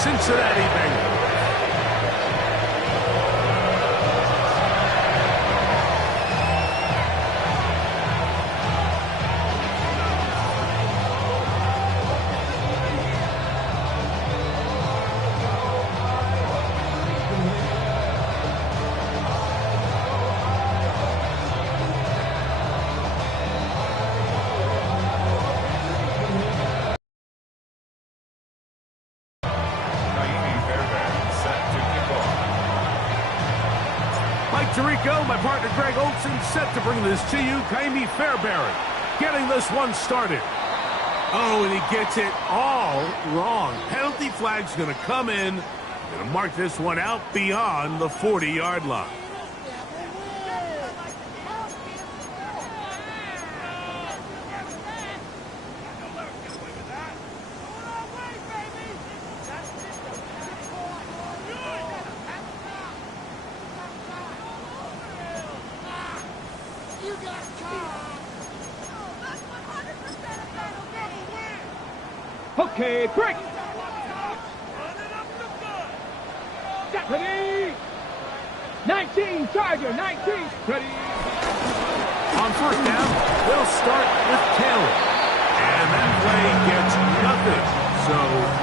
Cincinnati Bengals. Tirico, my partner Greg Olson, set to bring this to you. Kaimi Fairbairn getting this one started. Oh, and he gets it all wrong. Penalty flag's going to come in. Going to mark this one out beyond the 40-yard line. Okay, break. Ready. 19, Charger, 19. Ready. On first down, they'll start with Taylor. And that play gets nothing. So,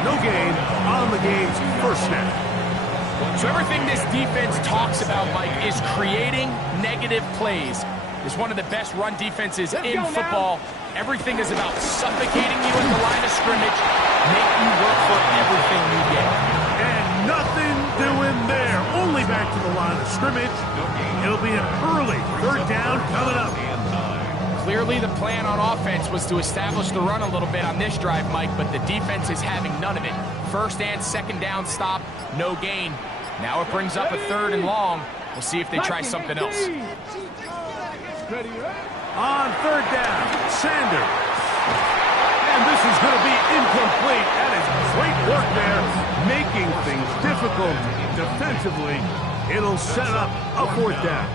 no gain on the game's first snap. So everything this defense talks about, Mike, is creating negative plays. It's one of the best run defenses in football. Everything is about suffocating you at the line of scrimmage, make you work for everything you get. And nothing doing there. Only back to the line of scrimmage. It'll be an early third down coming up. Clearly the plan on offense was to establish the run a little bit on this drive, Mike, but the defense is having none of it. First and second down stop, no gain. Now it brings up a third and long. We'll see if they try something else. On third down, Sanders. And this is going to be incomplete. That is great work there, making things difficult defensively. It'll set up a fourth down.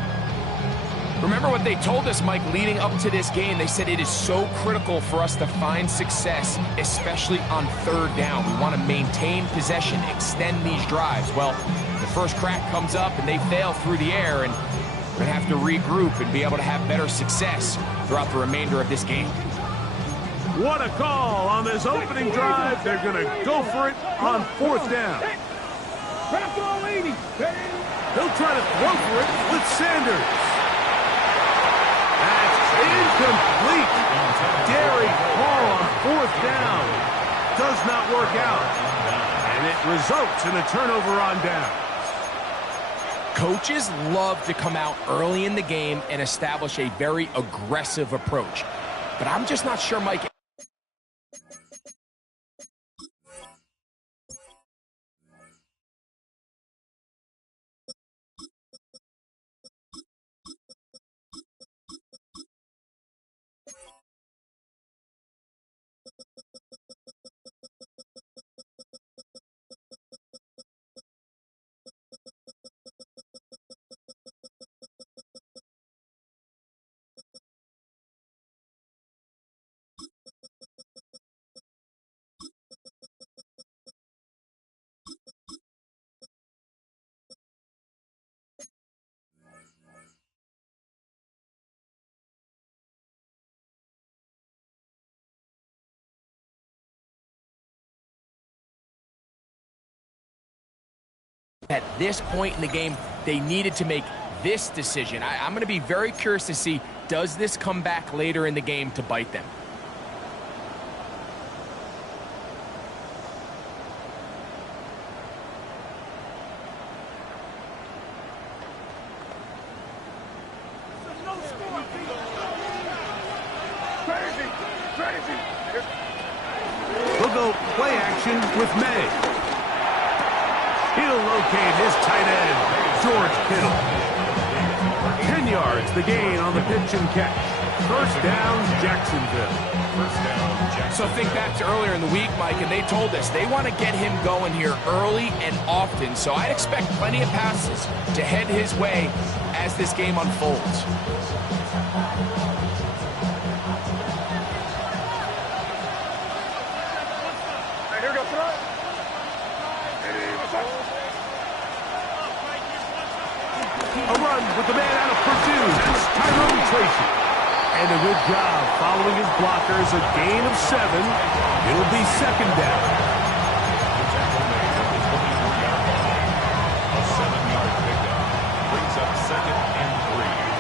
Remember what they told us, Mike, leading up to this game. They said it is so critical for us to find success, especially on third down. We want to maintain possession, extend these drives. Well, the first crack comes up and they fail through the air, and we're going to have to regroup and be able to have better success throughout the remainder of this game. What a call on this opening drive. They're going to go for it on fourth down. They'll try to throw for it with Sanders. That's incomplete. Daring call on fourth down. Does not work out. And it results in a turnover on down. Coaches love to come out early in the game and establish a very aggressive approach. But I'm just not sure, Mike. At this point in the game, they needed to make this decision. I'm going to be very curious to see, does this come back later in the game to bite them? We'll go play action with May. He'll locate his tight end, George Kittle. 10 yards, the gain on the pitch and catch. First down, Jacksonville. So think back to earlier in the week, Mike, and they told us they want to get him going here early and often. So I'd expect plenty of passes to head his way as this game unfolds. A run with the man out of Purdue. That's Tyrone Tracy. And a good job following his blockers. A gain of 7. It'll be second down. A 7-yard pickup brings up 2nd and 3.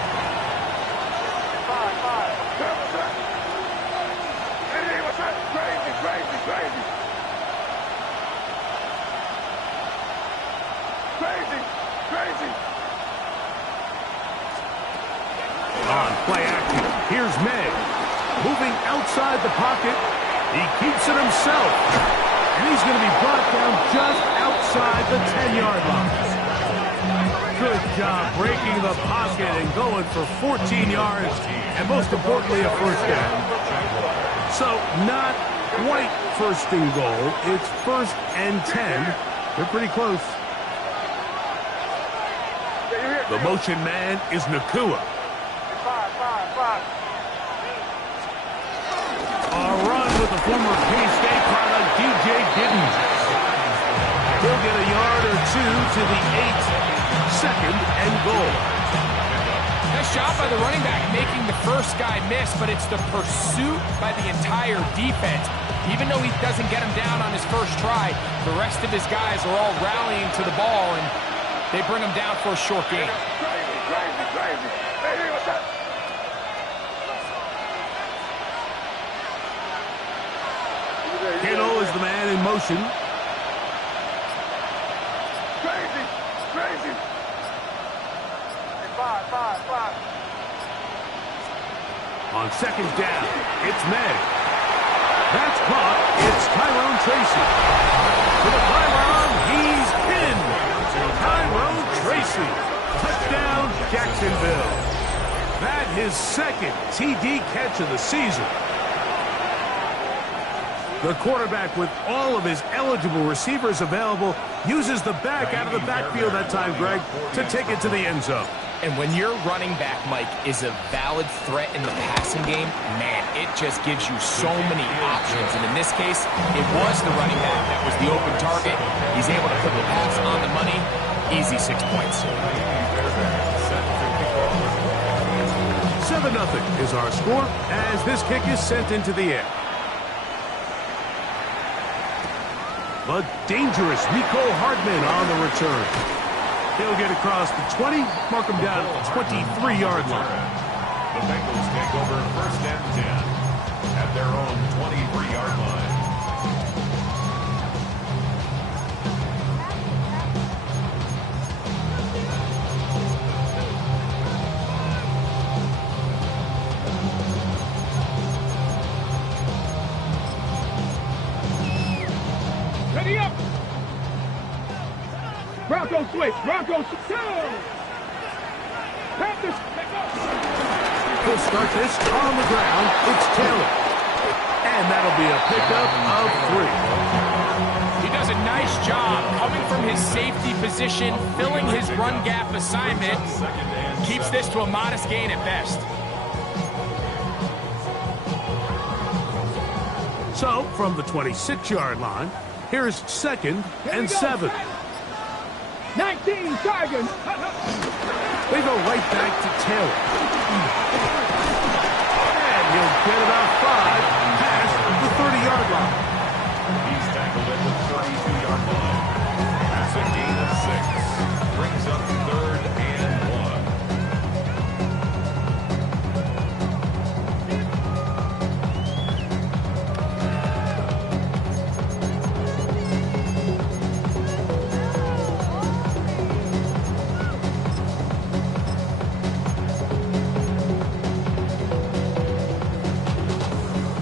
On play action, here's May. Moving outside the pocket. He keeps it himself. And he's going to be brought down just outside the 10-yard line. Good job breaking the pocket and going for 14 yards. And most importantly, a first down. So not quite first and goal. It's 1st and 10. They're pretty close. The motion man is Nakua. A run with the former K-State pilot, DJ Giddens. He'll get a yard or 2 to the 8. 2nd and goal. Nice job by the running back making the first guy miss, but it's the pursuit by the entire defense. Even though he doesn't get him down on his first try, the rest of his guys are all rallying to the ball, and they bring him down for a short gain. Kittle is the man in motion. On 2nd down, it's May. That's caught. It's Tyrone Tracy. To the pylon, he's pinned. Tyrone Tracy. Touchdown, Jacksonville. That his 2nd TD catch of the season. The quarterback, with all of his eligible receivers available, uses the back out of the backfield that time, Greg, to take it to the end zone. And when your running back, Mike, is a valid threat in the passing game, man, it just gives you so many options. And in this case, it was the running back that was the open target. He's able to put the pass on the money. Easy 6 points. 7-0 is our score as this kick is sent into the air. But dangerous Mecole Hardman on the return. He'll get across the 20, mark him down at the 23-yard line. The Bengals take over 1st and 10 at their own 23-yard line. Ready up! Bronco switch! Bronco switch! Panthers! He'll start this on the ground. It's Taylor. And that'll be a pickup of 3. He does a nice job coming from his safety position, filling his run gap assignment. Keeps this to a modest gain at best. So, from the 26-yard line, here's 2nd and 7. 19 Tigers! They go right back to Taylor. And he'll get about 5 past the 30-yard line. He's tackled at the 32-yard line. That's a gain of 6. Brings up 3rd and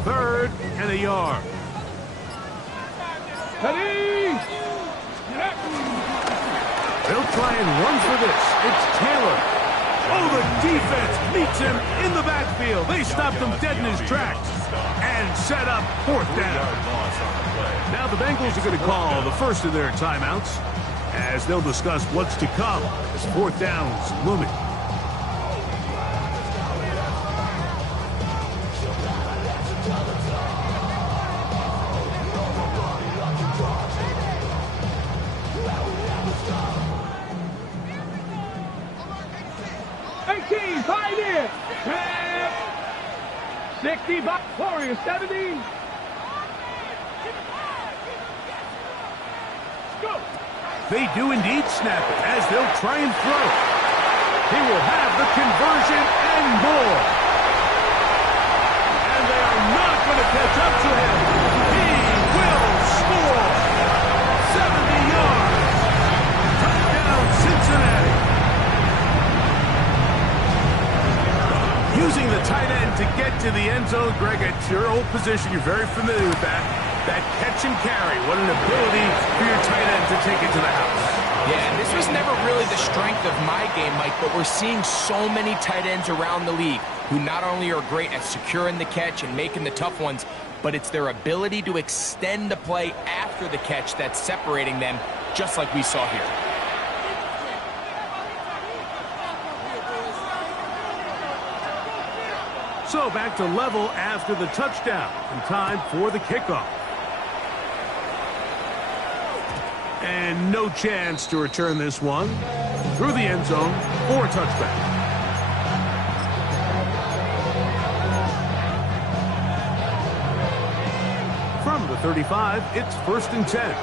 3rd and a yard. Ready! They'll try and run for this. It's Taylor. Oh, the defense meets him in the backfield. They stopped him dead in his tracks and set up 4th down. Now the Bengals are going to call the first of their timeouts as they'll discuss what's to come as 4th down's looming. it. 60 by Warriors, 70. Go. They do indeed snap it as they'll try and throw it. He will have the conversion and more. And they are not going to catch up to him. He will score. 70 yards. Touchdown, Cincinnati. Using the tight end to get to the end zone, Greg, at your old position, you're very familiar with that. That catch and carry, what an ability for your tight end to take it to the house. Yeah, and this was never really the strength of my game, Mike, but we're seeing so many tight ends around the league who not only are great at securing the catch and making the tough ones, but it's their ability to extend the play after the catch that's separating them, just like we saw here. So back to level after the touchdown, and time for the kickoff. And no chance to return this one through the end zone for a touchback. From the 35, it's 1st and 10.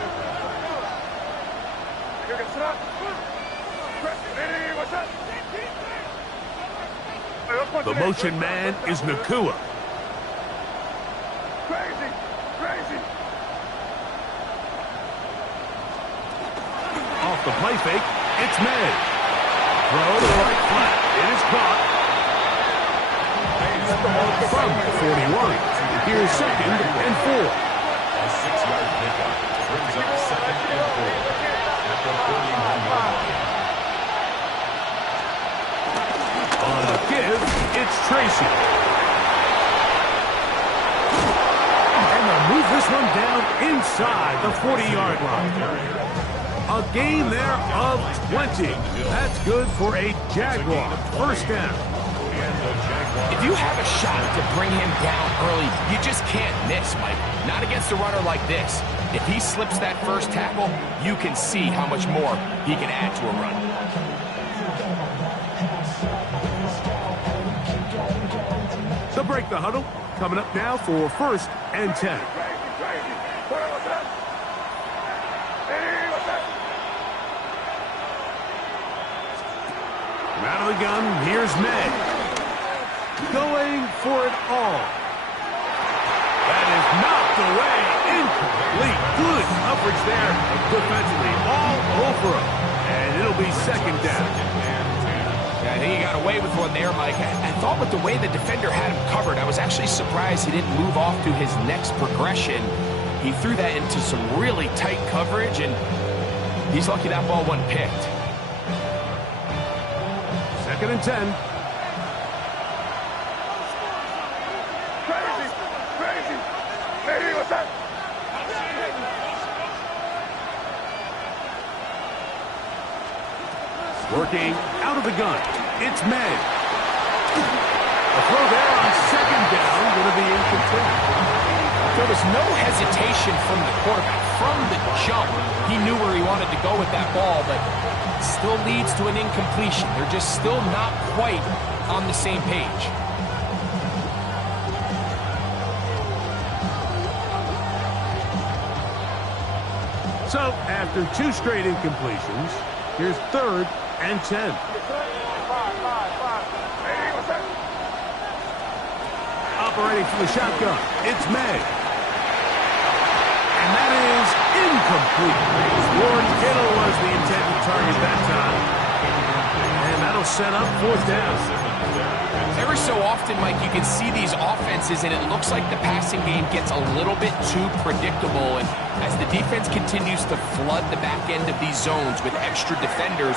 The motion man is Nakua. Crazy, crazy. Off the play fake, it's May. Throw to the right flat. It is caught. From the 41, here's 2nd and 4. A 6-yard pickup brings up 2nd and 4 at the 41 line. On the give, it's Tracy. And they'll move this one down inside the 40-yard line. A gain there of 20. That's good for a Jaguar 1st down. If you have a shot to bring him down early, you just can't miss, Mike. Not against a runner like this. If he slips that first tackle, you can see how much more he can add to a run. To break the huddle, coming up now for 1st and 10. Out of the gun, here's May. Going for it all. That is knocked away. Incomplete. Good coverage there defensively. All over him. And it'll be 2nd down. Yeah, I think he got away with one there, Mike. I thought with the way the defender had him covered, I was actually surprised he didn't move off to his next progression. He threw that into some really tight coverage, and he's lucky that ball wasn't picked. 2nd and 10. Crazy, crazy. Hey, what's that? Working out of the gun. It's May. A throw there on 2nd down. Going to be incomplete. There was no hesitation from the quarterback. From the jump, he knew where he wanted to go with that ball, but still leads to an incompletion. They're just still not quite on the same page. So, after 2 straight incompletions, here's 3rd and 10. Operating from the shotgun, it's May. And that is incomplete. George Kittle was the intended target that time. And that'll set up 4th down. Every so often, Mike, you can see these offenses, and it looks like the passing game gets a little bit too predictable. And as the defense continues to flood the back end of these zones with extra defenders,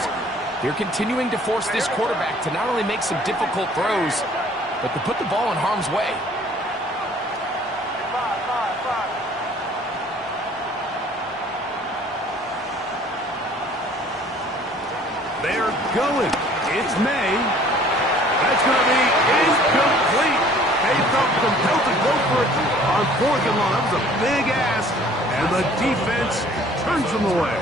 they're continuing to force this quarterback to not only make some difficult throws, but to put the ball in harm's way. They're going. It's May. That's going to be incomplete. They felt compelled to go for it on 4th and long. That was a big ask, and the defense turns them away.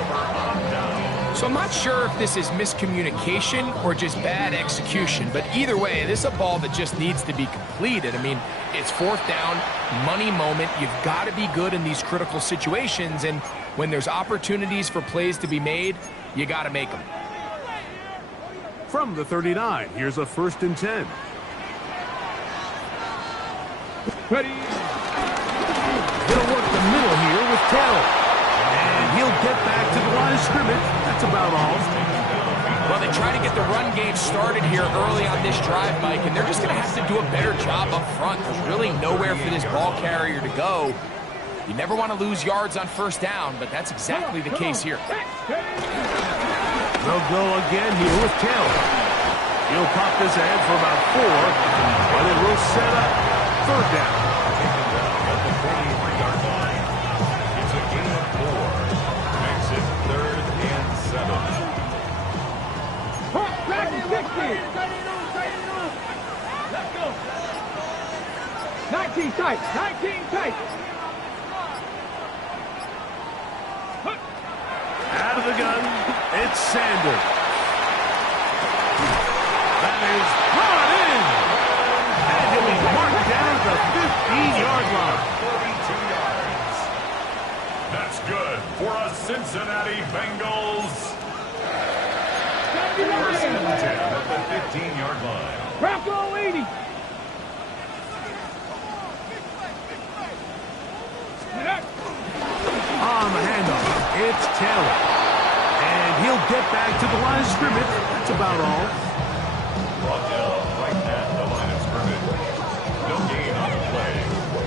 So I'm not sure if this is miscommunication or just bad execution, but either way, this is a ball that just needs to be completed. I mean, it's fourth down, money moment. You've got to be good in these critical situations, and when there's opportunities for plays to be made, you got to make them. From the 39, here's a 1st and 10. Ready. He'll work the middle here with Taylor. And he'll get back to the line of scrimmage. That's about all. Well, they try to get the run game started here early on this drive, Mike, and they're just going to have to do a better job up front. There's really nowhere for this ball carrier to go. You never want to lose yards on first down, but that's exactly the case here. They'll go again here with Taylor. He'll pop this ahead for about 4, but it will set up 3rd down. At the 43-yard line. It's a gain of 4. Makes it 3rd and 7. Back in 60. Let's go. 19 tight. 19 tight. Out of the gun, it's Sanders. That is brought in. And he'll be marked down at the 15-yard line. 42 yards. That's good for a Cincinnati Bengals. First and 10 at the 15-yard line. Rocco 80. On the handoff, it's Taylor. And he'll get back to the line of scrimmage. That's about all. Brought down right at the line of scrimmage. No gain on the play.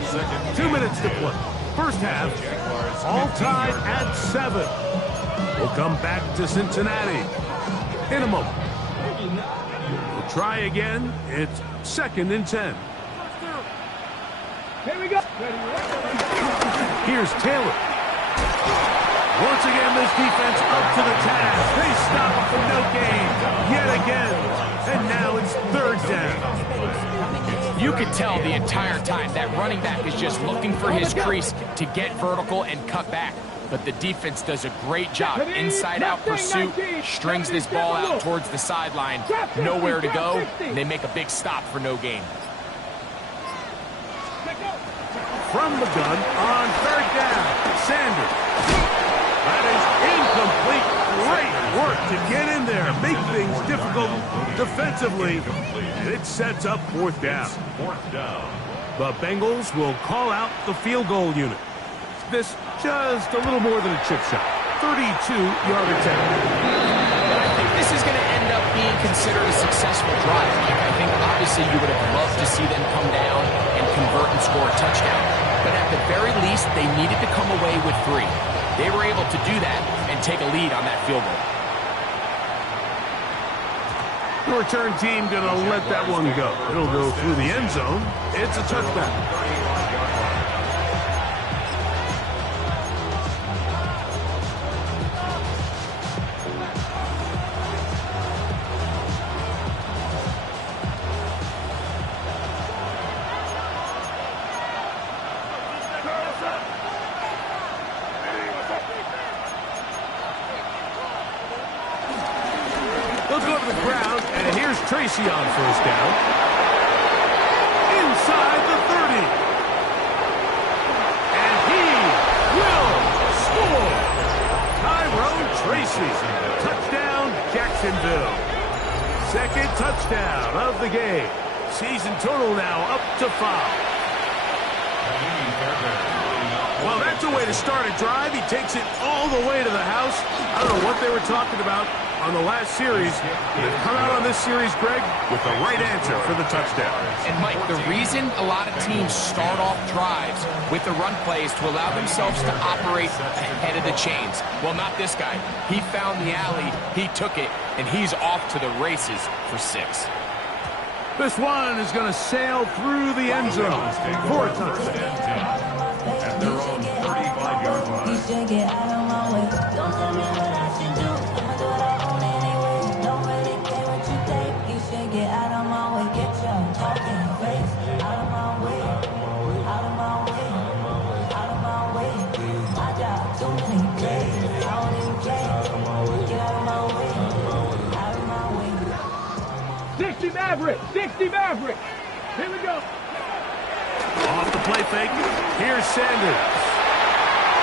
Second 2 minutes to play. First half, all tied at 7. We'll come back to Cincinnati in a moment. We'll try again. It's 2nd and 10. Here we go. Here's Taylor. Once again, this defense up to the task. They stop it for no gain yet again. And now it's 3rd down. You could tell the entire time that running back is just looking for his crease to get vertical and cut back. But the defense does a great job. Inside-out pursuit, strings this ball out towards the sideline. Nowhere to go, and they make a big stop for no gain. From the gun on 3rd down, Sanders. That is incomplete. Great work to get in there, make things difficult defensively, and it sets up 4th down. 4th down. The Bengals will call out the field goal unit. This just a little more than a chip shot. 32-yard attempt. I think this is going to end up being considered a successful drive. Like, I think obviously you would have loved to see them come down and convert and score a touchdown. But at the very least, they needed to come away with 3. They were able to do that and take a lead on that field goal. The return team going to let that one go. It'll go through the end zone. It's a touchback. They'll go to the ground, and here's Tracy on 1st down. Inside the 30. And he will score. Tyrone Tracy. Touchdown, Jacksonville. 2nd touchdown of the game. Season total now up to 5. Well, that's a way to start a drive. He takes it all the way to the house. I don't know what they were talking about on the last series. They've come out on this series, Greg, with the right answer for the touchdown. And, Mike, the reason a lot of teams start off drives with the run play is to allow themselves to operate ahead of the chains. Well, not this guy. He found the alley, he took it, and he's off to the races for 6. This one is going to sail through the end zone for a touchdown. At their own 35-yard line. You should get out of my way. Don't tell me what I should do. I'ma do what I want anyway. Don't really care what you think. You should get out of my way. Get your talking face out of my way. Out of my way. Out of my way. My job too many days. I don't even care. Get out of Maverick. 60 Maverick. Here we go. Off the play fake. Here's Sanders.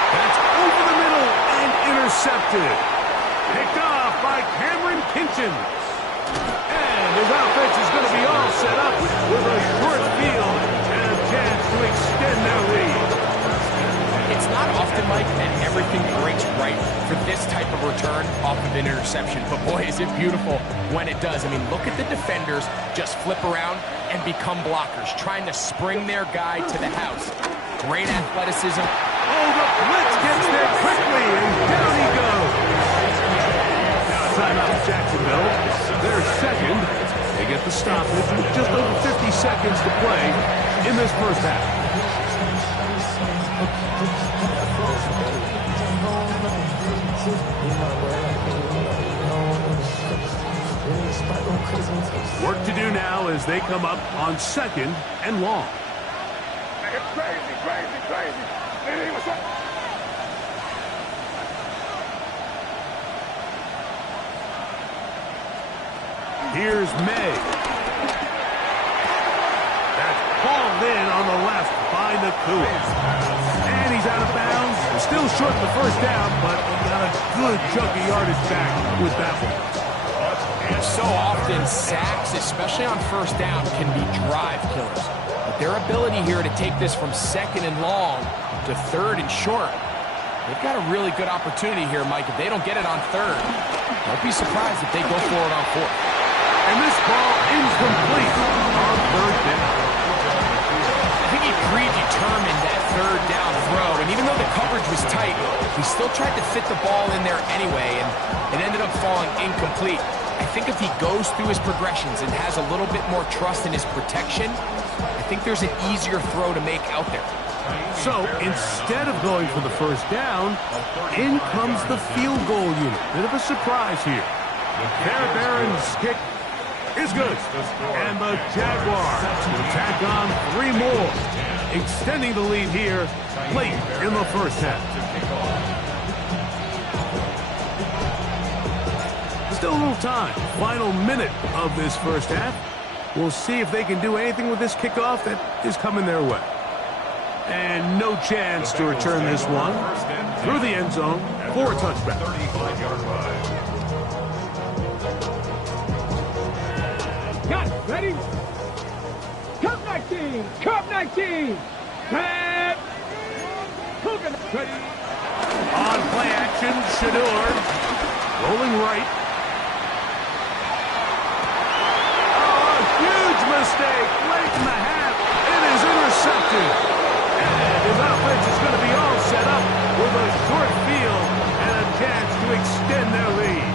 That's over the middle and intercepted. Picked off by Cameron Kinchins. And his offense is going to be all set up with a short field and a chance to extend their lead. It's not often, Mike, that everything breaks right for this type of return off of an interception. But boy, is it beautiful when it does. I mean, look at the defenders just flip around and become blockers, trying to spring their guy to the house. Great athleticism. Oh, the blitz gets there quickly, and down he goes. Now a timeout for Jacksonville. They're second. They get the stoppage with just over 50 seconds to play in this first half. Work to do now as they come up on second and long. It's crazy, crazy, crazy. Hey, what's up? Here's May. That's hauled in on the left by Nakua. And he's out of bounds. Still short of the first down, but got a good chunk of yardage back with that one. So often, sacks, especially on first down, can be drive killers. But their ability here to take this from second and long to third and short, they've got a really good opportunity here, Mike. If they don't get it on third, don't be surprised if they go for it on fourth. And this ball incomplete on third down. I think he predetermined that third down throw, and even though the coverage was tight, he still tried to fit the ball in there anyway, and it ended up falling incomplete. I think if he goes through his progressions and has a little bit more trust in his protection, I think there's an easier throw to make out there. So instead of going for the first down, in comes the field goal unit. Bit of a surprise here. Bear Barron's kick is good. And the Jaguars will tack on 3 more, extending the lead here late in the first half. Still a little time. Final minute of this first half. We'll see if they can do anything with this kickoff that is coming their way. And no chance to return this one through the end zone for a touchback. 35-yard line. Got it. Ready? Cup 19. Cup 19. Red. Hogan. Ready. On play action, Shador rolling right. Mistake late in the half. It is intercepted. And his offense is going to be all set up with a short field and a chance to extend their lead.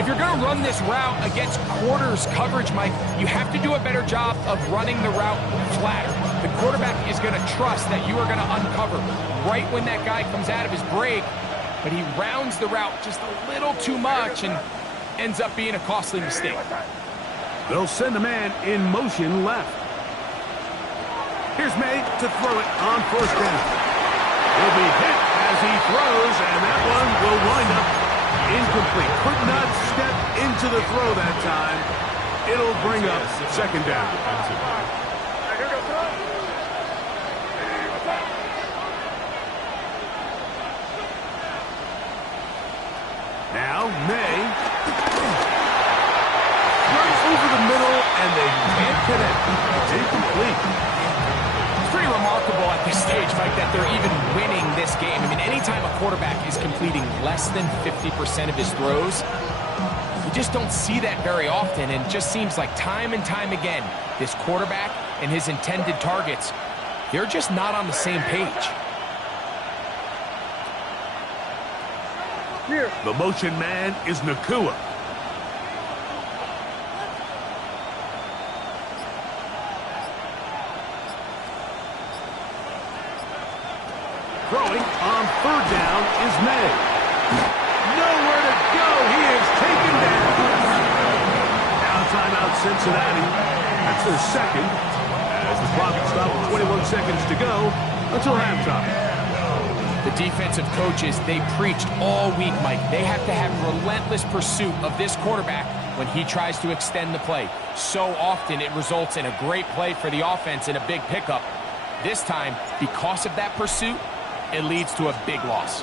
If you're going to run this route against quarters coverage, Mike, you have to do a better job of running the route flatter. The quarterback is going to trust that you are going to uncover right when that guy comes out of his break, but he rounds the route just a little too much and ends up being a costly mistake. They'll send a man in motion left. Here's May to throw it on first down. He'll be hit as he throws, and that one will wind up incomplete. Could not step into the throw that time. It'll bring up second down. Now, May. Over the middle, and they can't connect. It's incomplete. It's pretty remarkable at this stage, Mike, that they're even winning this game. I mean, anytime a quarterback is completing less than 50% of his throws, you just don't see that very often, and it just seems like time and time again, this quarterback and his intended targets, they're just not on the same page. Here. The motion man is Nakua. Throwing on third down is May. Nowhere to go. He is taken down. Now timeout Cincinnati. That's their second. As the clock is stopped with 21 seconds to go until halftime. The defensive coaches, they preached all week, Mike. They have to have relentless pursuit of this quarterback when he tries to extend the play. So often it results in a great play for the offense and a big pickup. This time, because of that pursuit, it leads to a big loss.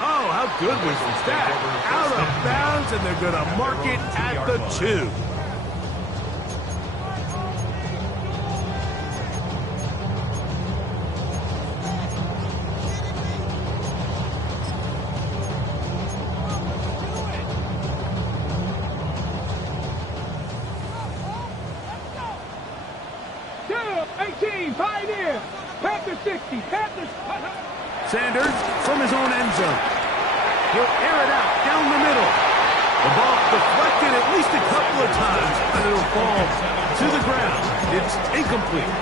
Oh, how good was that? Out of bounds, and they're going to mark it at the 2. Pioneer, Panthers 60, Panthers. Sanders from his own end zone. He'll air it out down the middle. The ball deflected at least a couple of times, and it'll fall to the ground. It's incomplete.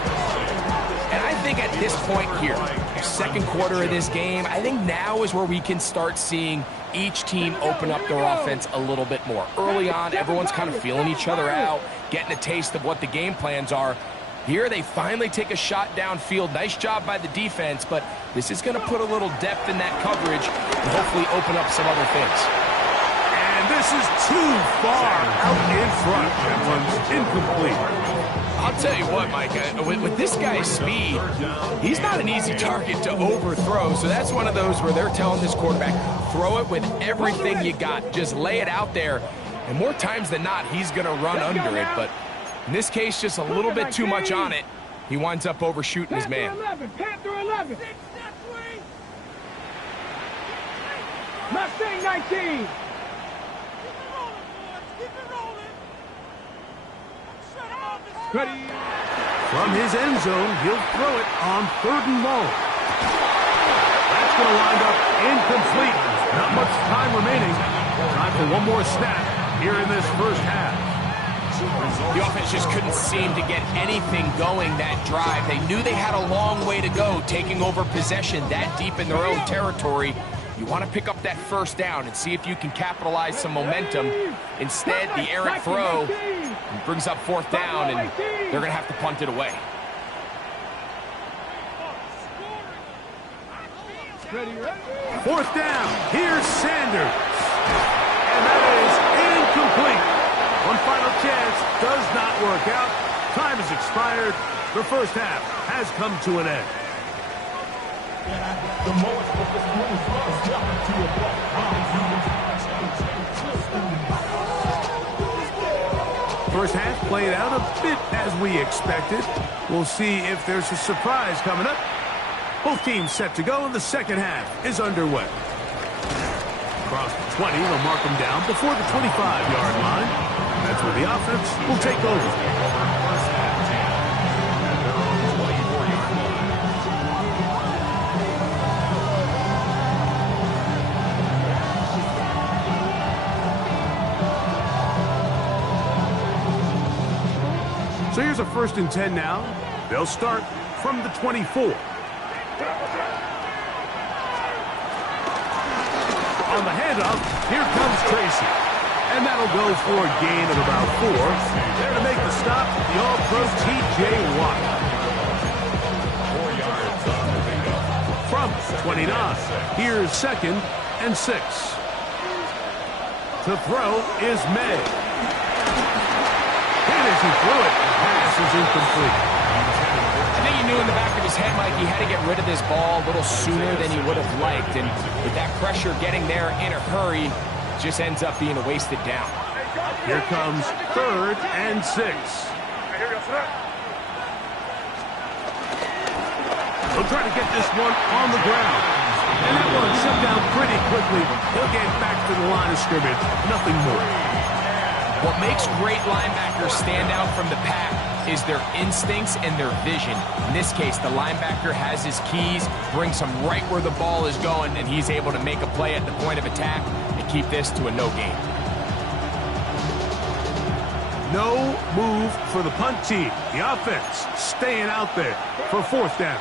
And I think at this point here, second quarter of this game, I think now is where we can start seeing each team open up their offense a little bit more. Early on, everyone's kind of feeling each other out, getting a taste of what the game plans are. Here they finally take a shot downfield. Nice job by the defense, but this is going to put a little depth in that coverage and hopefully open up some other things. And this is too far out in front. That one's incomplete. I'll tell you what, Mike, with this guy's speed, he's not an easy target to overthrow. So that's one of those where they're telling this quarterback, throw it with everything you got. Just lay it out there. And more times than not, he's going to run under it. But in this case, just a little bit too much on it. He winds up overshooting his man. Panther 11. Mustang 19. Ready. From his end zone, he'll throw it on 3rd and long. That's going to wind up incomplete. Not much time remaining. Time for one more snap here in this first half. The offense just couldn't seem to get anything going that drive. They knew they had a long way to go, taking over possession that deep in their own territory. You want to pick up that first down and see if you can capitalize some momentum. Instead, the errant throw brings up 4th down, and they're going to have to punt it away. Fourth down. Here's Sanders. And that is incomplete. One final chance does not work out. Time has expired. The first half has come to an end. First half played out a bit as we expected. We'll see if there's a surprise coming up. Both teams set to go, and the second half is underway. Across the 20, they'll mark them down before the 25-yard line. That's where the offense will take over. So here's a 1st and 10 now. They'll start from the 24. On the handoff, here comes Tracy. And that'll go for a gain of about 4. There to make the stop, the All-Pro T.J. Watt. 4 yards on the pickup. From 29, here's 2nd and 6. To throw is May. And as he threw it, the pass is incomplete. I think he knew in the back of his head, Mike, he had to get rid of this ball a little sooner than he would have liked. And with that pressure getting there in a hurry, it just ends up being a wasted down. Here comes 3rd and 6. He'll try to get this one on the ground. And that one shut down pretty quickly. He'll get back to the line of scrimmage. Nothing more. What makes great linebackers stand out from the pack is their instincts and their vision. In this case, the linebacker has his keys, brings him right where the ball is going, and he's able to make a play at the point of attack and keep this to a no gain. No move for the punt team. The offense staying out there for 4th down.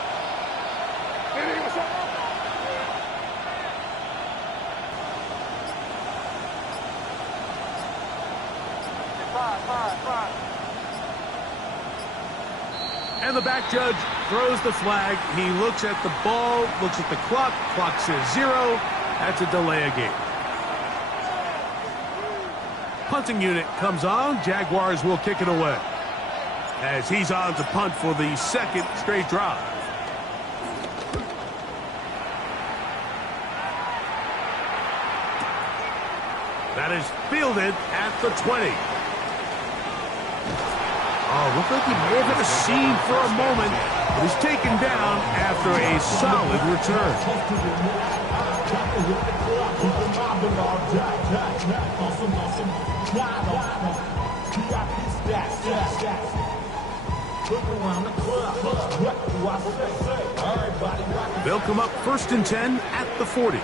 And the back judge throws the flag. He looks at the ball, looks at the clock. Clock says 0. That's a delay of game. Punting unit comes on. Jaguars will kick it away, as he's on to punt for the second straight drive. That is fielded at the 20. Oh, looked like he may have had a seam for a moment, but he's taken down after a solid return. They'll come up 1st and 10 at the 40.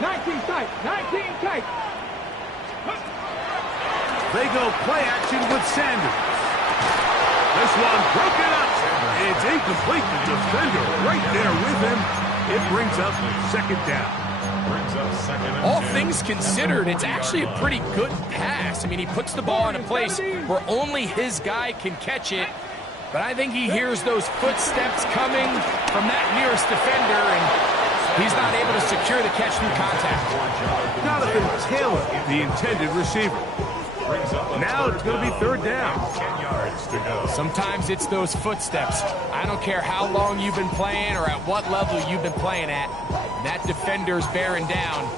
19 tight, 19 tight. They go play action with Sanders. This one broken up. It's incomplete. The defender right there with him. It brings up 2nd down. All things considered, it's actually a pretty good pass. I mean, he puts the ball in a place where only his guy can catch it. But I think he hears those footsteps coming from that nearest defender, and he's not able to secure the catch through contact. Jonathan Taylor, the intended receiver. Now it's going to be 3rd down. 10 yards to go. Sometimes it's those footsteps. I don't care how long you've been playing or at what level you've been playing at. That defender's bearing down.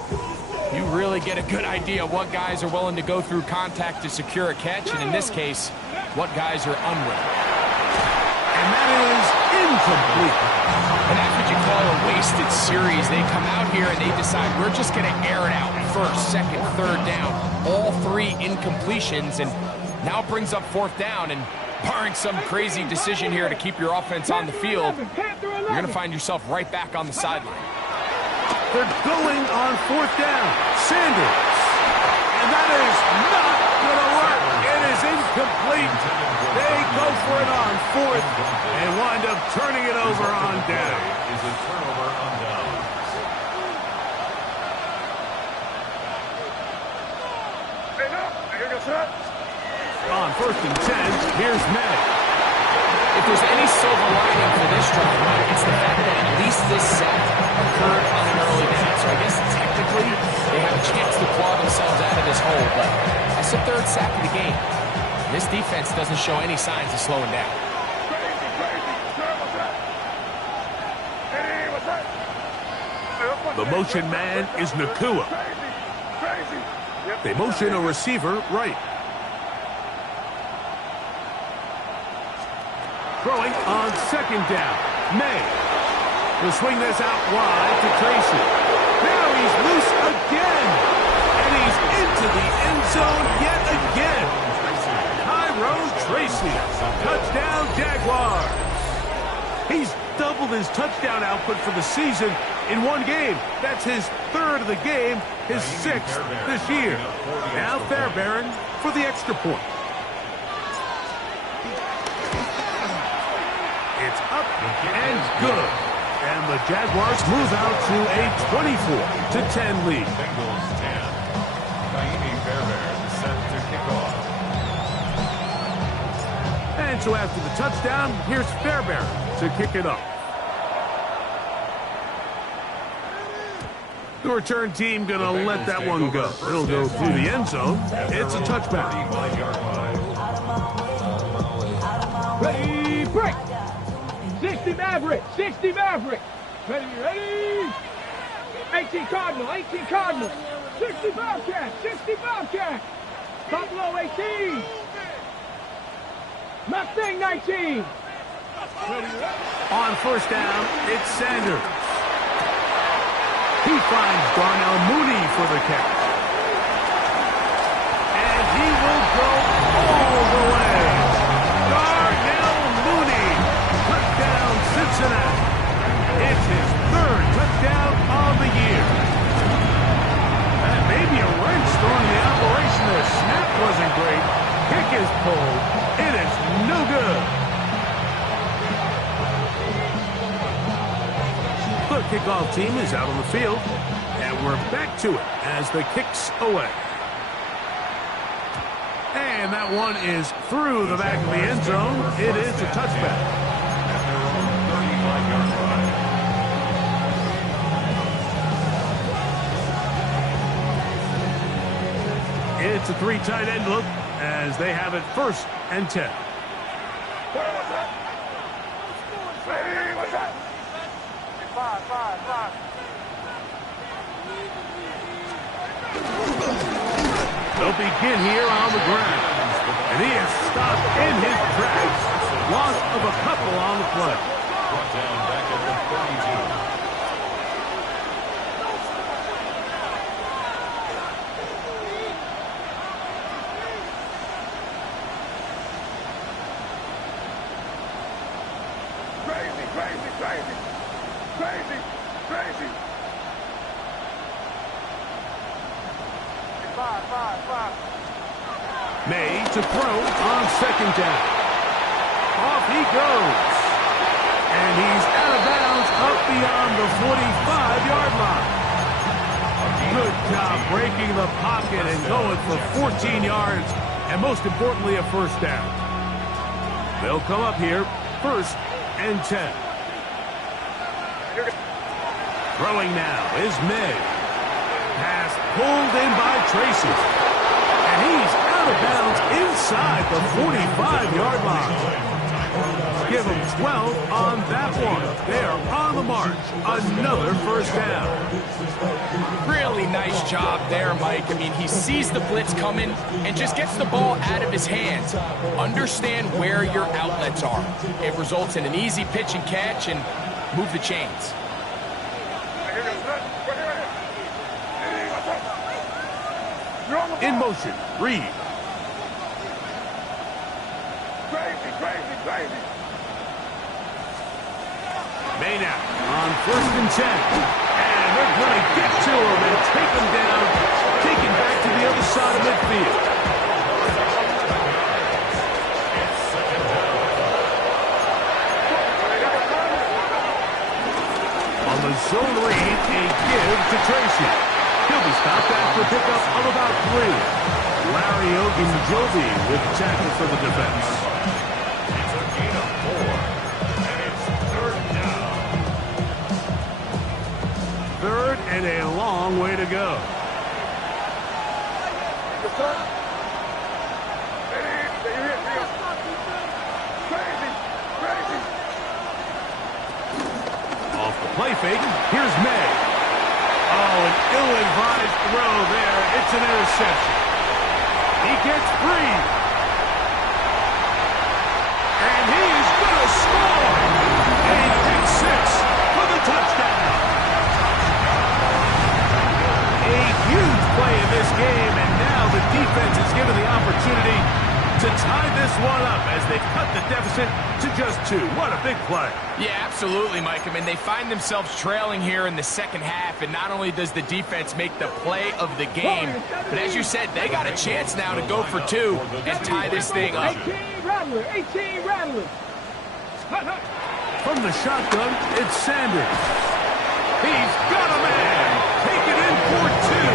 You really get a good idea of what guys are willing to go through contact to secure a catch, and in this case, what guys are unwilling. And that is incomplete. And that's what you call a wasted series. They come out here and they decide we're just going to air it out 1st, 2nd, 3rd down. All 3 incompletions, and now it brings up 4th down. And barring some crazy decision here to keep your offense on the field, you're going to find yourself right back on the sideline. They're going on 4th down. Sanders. And that is not going to work. It is incomplete. They go for it on 4th and wind up turning it over on down. Is a turnover on downs. On 1st and 10, here's May. If there's any silver lining for this drive, Mike, it's the fact that at least this sack occurred on an early down. So I guess technically they have a chance to claw themselves out of this hole, but that's the 3rd sack of the game. This defense doesn't show any signs of slowing down. The motion man is Nakua. They motion a receiver right. Throwing on 2nd down. May will swing this out wide to Tracy. Now he's loose again. And he's into the end zone yet again. Tracy. Touchdown, Jaguars. He's doubled his touchdown output for the season in one game. That's his 3rd of the game, his 6th this year. Now Fairbairn for the extra point. It's up and good. And the Jaguars move out to a 24-10 lead. Bengals 10. Fairbairn set to kick off. And so after the touchdown, here's Fairbairn to kick it up. The return team going to let that one go. It'll go through the end zone. It's a touchback. Ready, break. 60 Maverick, 60 Maverick. Ready. 18 Cardinal, 18 Cardinal. 60 Bobcat, 60 Bobcat. Buffalo 18. Mustang 19. On 1st down, it's Sanders. He finds Darnell Mooney for the catch. And he will go all the way. Darnell Mooney, touchdown Cincinnati. It's his 3rd touchdown of the year. And maybe a wrench throwing the operation. The snap wasn't great. Kick is pulled. It is no good. The kickoff team is out on the field, and we're back to it as the kick's away. And that one is through the back of the end zone. It is a touchback. 35-yard line. It's a three tight end look as they have it 1st and 10. What's that? Hey, what's that? 5. They'll begin here on the ground. And he is stopped in his tracks. Loss of a couple on the play. Brought down back at the 32. Crazy. 5. May to throw on 2nd down. Off he goes. And he's out of bounds up beyond the 45-yard line. Good job breaking the pocket and going for 14 yards. And most importantly, a 1st down. They'll come up here 1st and 10. Throwing now is May. Pass pulled in by Tracy. And he's out of bounds inside the 45-yard line. Give him 12 on that one. They are on the march. Another 1st down. Really nice job there, Mike. I mean, he sees the blitz coming and just gets the ball out of his hands. Understand where your outlets are. It results in an easy pitch and catch and move the chains. In motion, Reed. Crazy. May now on 1st and 10. And they're going to get to him and take him down, take him back to the other side of midfield. On the zone read, a give to Tracy. He'll be stopped after a pickup of about 3. Larry Ogunjobi with the tackle for the defense. It's a gain of 4. And it's 3rd down. 3rd and a long way to go. Off the play fake, here's May. Oh, an ill-advised throw there. It's an interception. He gets free. And he is going to score. A big 6 for the touchdown. A huge play in this game, and now the defense is given the opportunity to tie this one up as they cut the deficit to just 2. What a big play. Yeah, absolutely, Mike. I mean, they find themselves trailing here in the 2nd half, and not only does the defense make the play of the game, but as you said, they got a chance now to go for 2 and tie this thing up. 18 Rattler. From the shotgun, it's Sanders. He's got a man. Take it in for 2.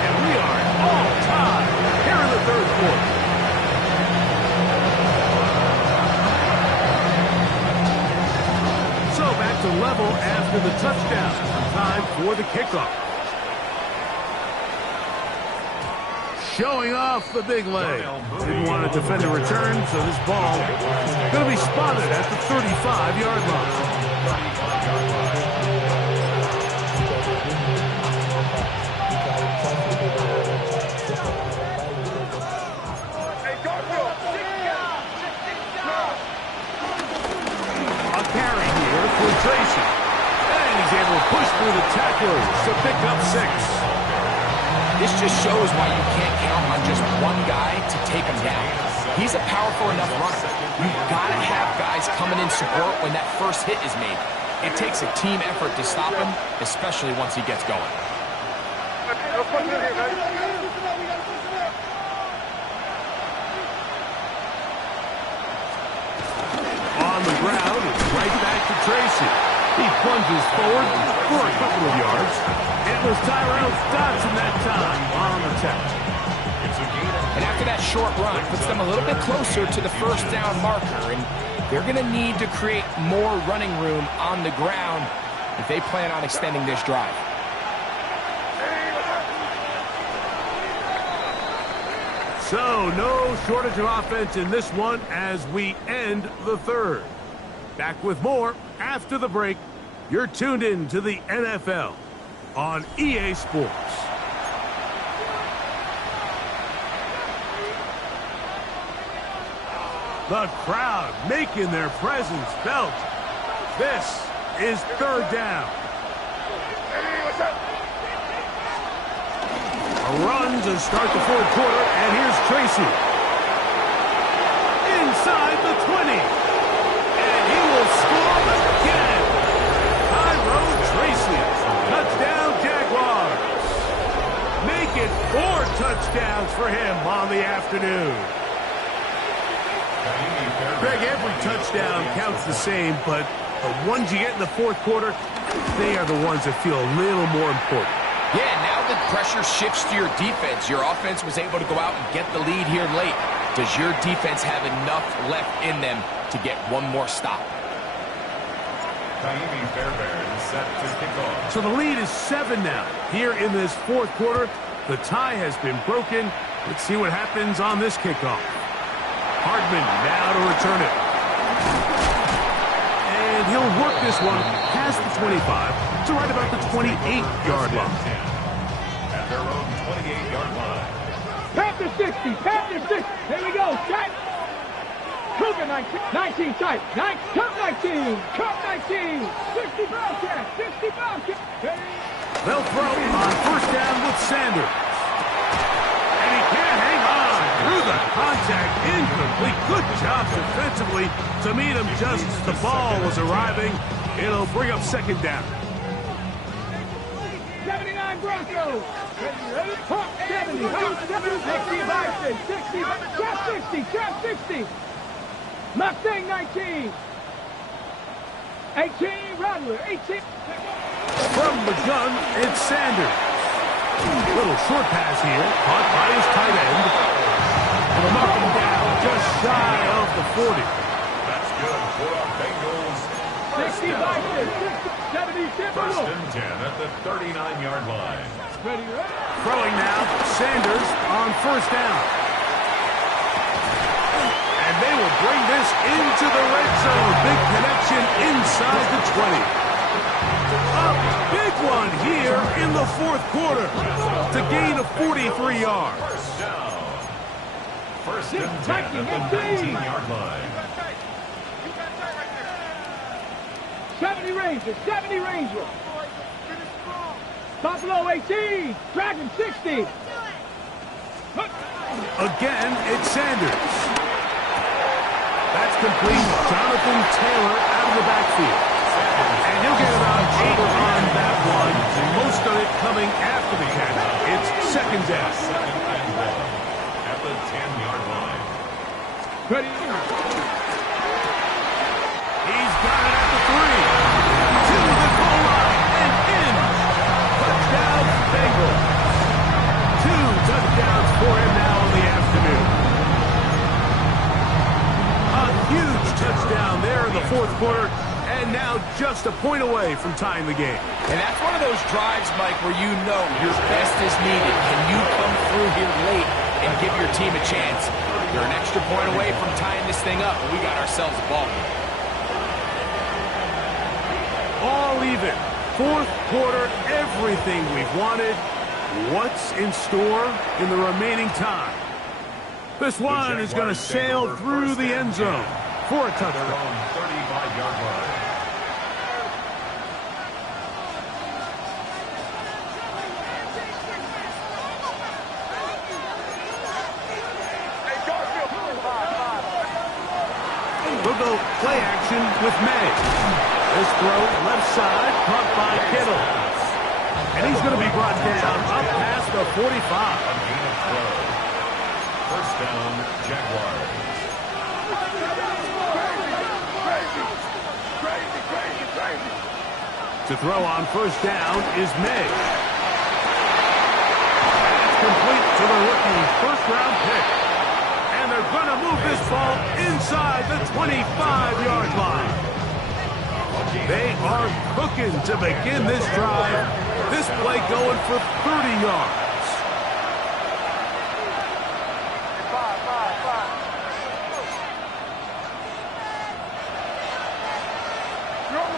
And we are all tied here in the 3rd quarter. So back to level after the touchdown. Time for the kickoff. Showing off the big leg. Didn't want to defend a return, so this ball going to be spotted at the 35-yard line. A carry here for Tracy. And he's able to push through the tacklers to pick up 6. This just shows why you can't count on just one guy to take him down. He's a powerful enough runner. You've got to have guys coming in support when that first hit is made. It takes a team effort to stop him, especially once he gets going. On the ground, it's right back to Tracy. He plunges forward for a couple of yards. It was Tyrell Dodson that time on the tackle. And after that short run, puts them a little bit closer to the 1st down marker. And They're going to need to create more running room on the ground if they plan on extending this drive. So, no shortage of offense in this one as we end the third. Back with more after the break. You're tuned in to the NFL on EA Sports. The crowd making their presence felt. This is third down. A run to start the fourth quarter, and here's Tracy. Inside the 20. And he will score again. Tyrone Tracy. Touchdown, Jaguars. Make it 4 touchdowns for him on the afternoon. Greg, every touchdown counts the same, but the ones you get in the fourth quarter, they are the ones that feel a little more important. Yeah, now the pressure shifts to your defense. Your offense was able to go out and get the lead here late. Does your defense have enough left in them to get one more stop? So the lead is 7 now. Here in this fourth quarter, the tie has been broken. Let's see what happens on this kickoff. Hardman now to return it. And he'll work this one past the 25 to right about the 28-yard line. At their own 28-yard line. Panther 60, Panther 60. Here we go, shot. Cougar 19 tight. Cut 19, cut 19. 60 Bobcat, 60 Bobcat. They'll throw on first down with Sanders. And he can't hang on through the contact. Incomplete. Good job defensively to meet him just as the ball was arriving. It'll bring up second down. 79 Broncos. 70, 60, trap 60. Mustang 19. 18, Rattler, 18. From the gun, it's Sanders. Little short pass here, caught by his tight end. And a knock him down just shy of the 40. That's good for the Bengals. 60 70 First and 10 at the 39-yard line. Ready. Throwing now, Sanders on first down. And they will bring this into the red zone. Big connection inside the 20. A big one here in the fourth quarter to gain a 43 yards. First down. First and 10 at the 19-yard line. 70 Ranger. Buffalo 18, Dragon 60. Again, it's Sanders. That's complete. Jonathan Taylor out of the backfield. And he'll get about 8 on that one. Most of it coming after the catch. It's second down. Second and 1 at the 10-yard line. Ready. He's got it at the 3. To the goal line and in. Touchdown, Bengals. 2 touchdowns for him now in the afternoon. A huge touchdown there in the fourth quarter. And now just a point away from tying the game. And that's one of those drives, Mike, where you know your best is needed. Can you come through here late and give your team a chance? You're an extra point away from tying this thing up, and we got ourselves a ball game. All even. Fourth quarter, everything we've wanted. What's in store in the remaining time? This one is going to sail through the end zone for a touchdown. Their own 35-yard line. We'll go play action with May. This throw left side, caught by Kittle. And he's going to be brought down up past the 45. A gain of 12. First down, Jaguars. Crazy. To throw on first down is May. That's complete to the rookie first-round pick. And they're Gonna move this ball inside the 25-yard line. They are cooking to begin this drive. This play going for 30 yards.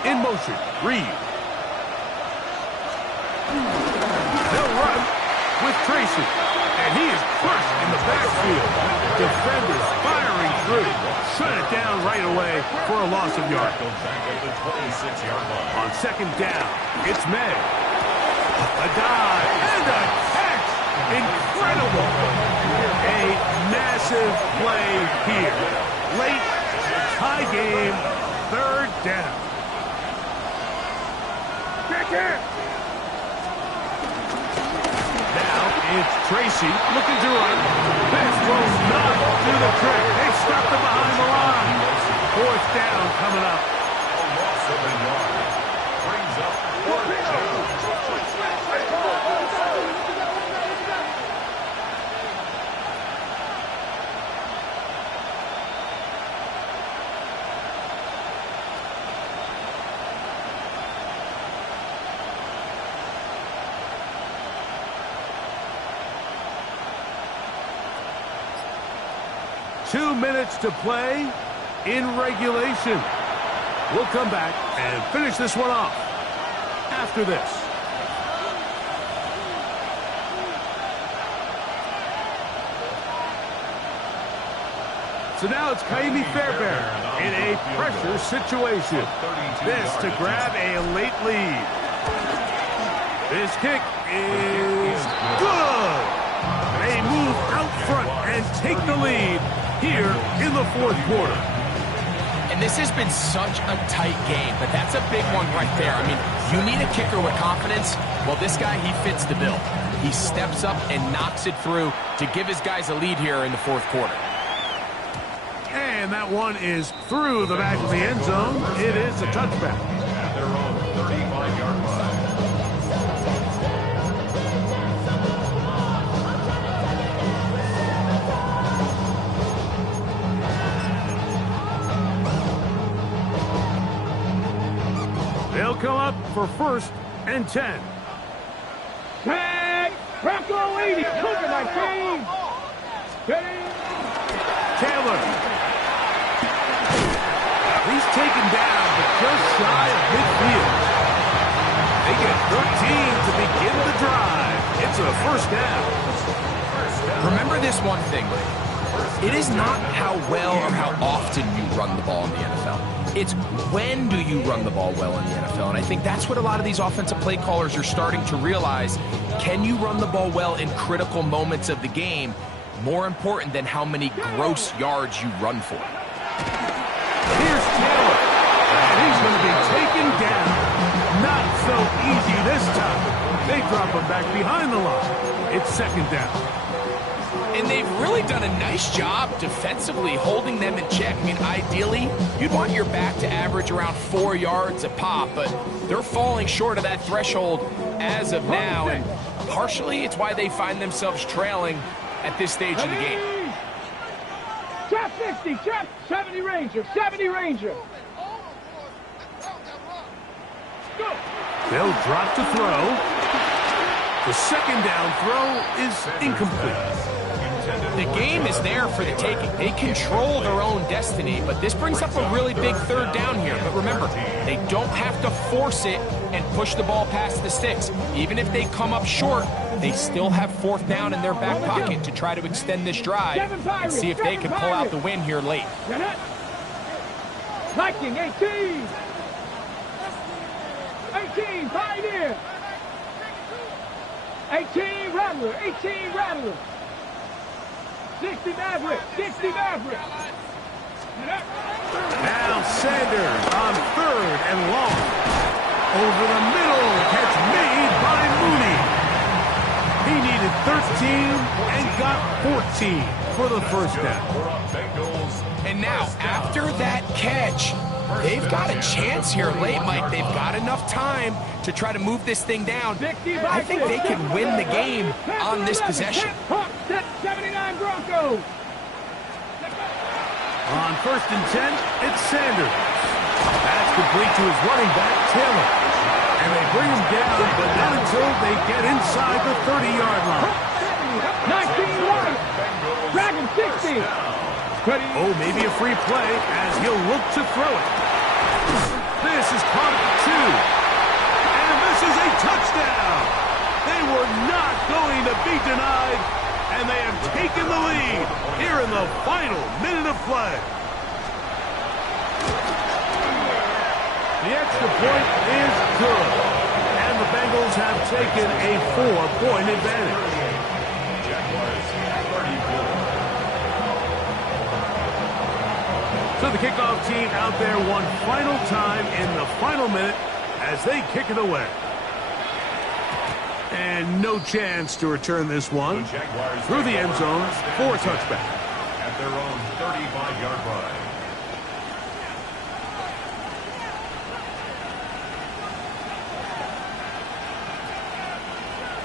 In motion, Reed. They'll run with Tracy. And he is crushed in the backfield. Defenders firing through. Shut it down right away for a loss of yard. On second down, it's May. A dive and a catch. Incredible. A massive play here. Late, tie game, third down. Now it's Tracy looking to run. This will not do the trick. They stopped him behind the line. Fourth down coming up. A loss of a yard. Brings up fourth down. 2 minutes to play in regulation. We'll come back and finish this one off after this. So now it's Kaimi Fairbairn in a pressure situation. This to grab a late lead. This kick is good. They move out front and take the lead here in the fourth quarter. And this has been such a tight game, but that's a big one right there. I mean, you need a kicker with confidence. Well, this guy, he fits the bill. He steps up and knocks it through to give his guys a lead here in the fourth quarter. And that one is through the back of the end zone. It is a touchback. At their own 35-yard line. They'll come up for first and 10. Tag! Bronco 80, Cougar 19. Taylor. He's taken down, but just shy of midfield. They get 13 to begin the drive. It's a first down. Remember this one thing. It is not how well or how often you run the ball in the NFL. It's when do you run the ball well in the NFL. And I think that's what a lot of these offensive play callers are starting to realize. Can you run the ball well in critical moments of the game? More important than how many gross yards you run for. Here's Taylor. And he's going to be taken down. Not so easy this time. They drop him back behind the line. It's second down. And they've really done a nice job defensively holding them in check. I mean, ideally, you'd want your back to average around 4 yards a pop, but they're falling short of that threshold as of now. And partially, it's why they find themselves trailing at this stage of the game. Trap 60, trap 70 Ranger, 70 Ranger. Go. They'll drop to throw. The second down throw is incomplete. The game is there for the taking. They control their own destiny, but this brings up a really big third down here. But remember, they don't have to force it and push the ball past the sticks. Even if they come up short, they still have fourth down in their back pocket to try to extend this drive and see if they can pull out the win here late. Viking 18. 18, Pioneer. 18, Rattler, 18, Rattler. 60 Maverick, 60 Maverick. Now Sanders on third and long. Over the middle, catch made by Mooney. He needed 13 and got 14 for the first down. And now, after that catch, they've got a chance here late, Mike. They've got enough time to try to move this thing down. I think they can win the game on this possession. 79 Broncos. On 1st and 10, it's Sanders. That's complete to his running back, Taylor. And they bring him down, but not until they get inside the 30-yard line. 19 wide. Dragon 60. Oh, maybe a free play as he'll look to throw it. This is caught at 2. And this is a touchdown. They were not going to be denied, and they have taken the lead here in the final minute of play. The extra point is good, and the Bengals have taken a 4-point advantage. So the kickoff team out there one final time in the final minute as they kick it away. And no chance to return this one through the end zone for a touchback. At their own 35-yard line.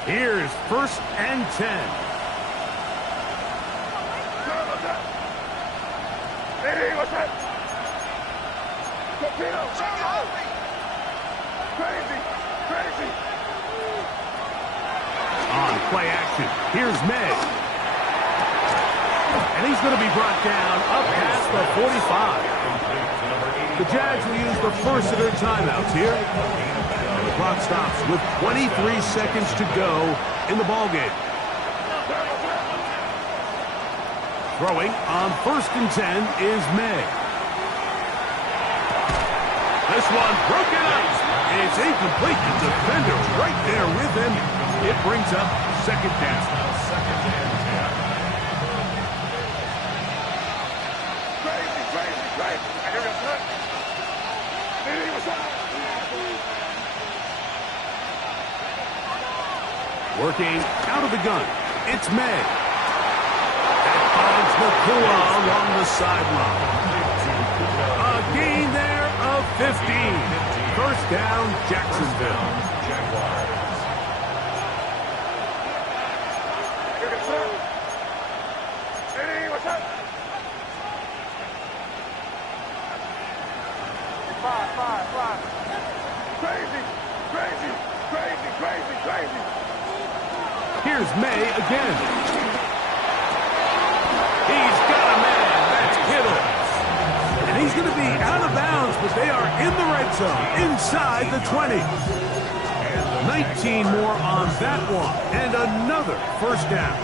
Here's 1st and 10. Hey, what's that? Torpedo! Crazy! Crazy! On play action, here's May. And he's going to be brought down up past the 45. The Jags will use the first of their timeouts here. And the clock stops with 23 seconds to go in the ballgame. Throwing on 1st and 10 is May. This one broken up. It's incomplete. The defender right there with him. It brings up 2nd down. 2nd and 10. Crazy, crazy, crazy! I hear this hurt. Hey, what's up? Working out of the gun. It's May. Finds Nakua along the sideline. A gain there of 15. 1st down, Jacksonville. Hey, what's up? 5. Crazy, crazy, crazy, crazy, crazy. Here's May again. He's got a man. That's Kittle. And he's going to be out of bounds, but they are in the red zone, inside the 20. 19 more on that one, and another 1st down.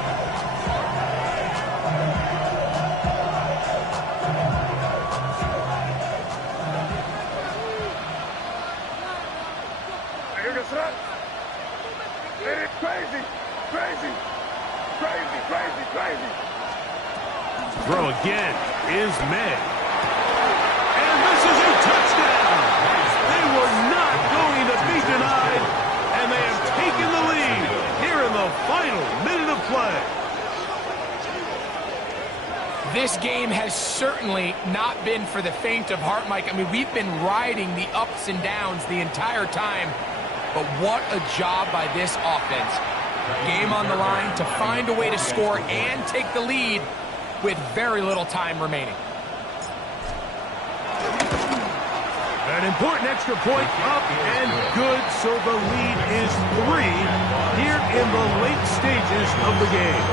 Crazy, crazy, crazy, crazy, crazy. Throw again is May. And this is a touchdown. They were not going to be denied, and they have taken the lead here in the final minute of play. This game has certainly not been for the faint of heart, Mike. I mean, we've been riding the ups and downs the entire time, but what a job by this offense. Game on the line to find a way to score and take the lead with very little time remaining. An important extra point up and good, so the lead is 3 here in the late stages of the game.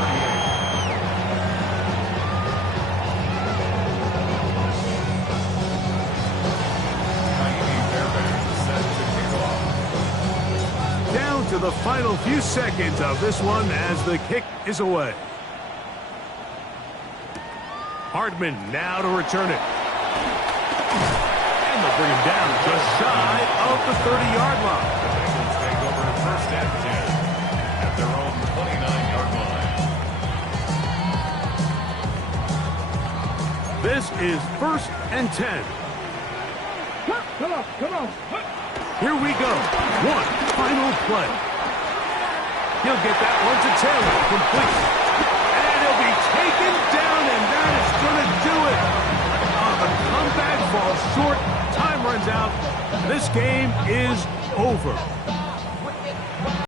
Down to the final few seconds of this one as the kick is away. Hardman now to return it. And they'll bring him down just shy of the 30-yard line. Bengals take over 1st and 10 at their own 29-yard line. This is 1st and 10. Come on, come on. Here we go. One final play. He'll get that one to Taylor, complete. And he'll be taken down, and that is going to do it. The comeback falls short. Time runs out. This game is over.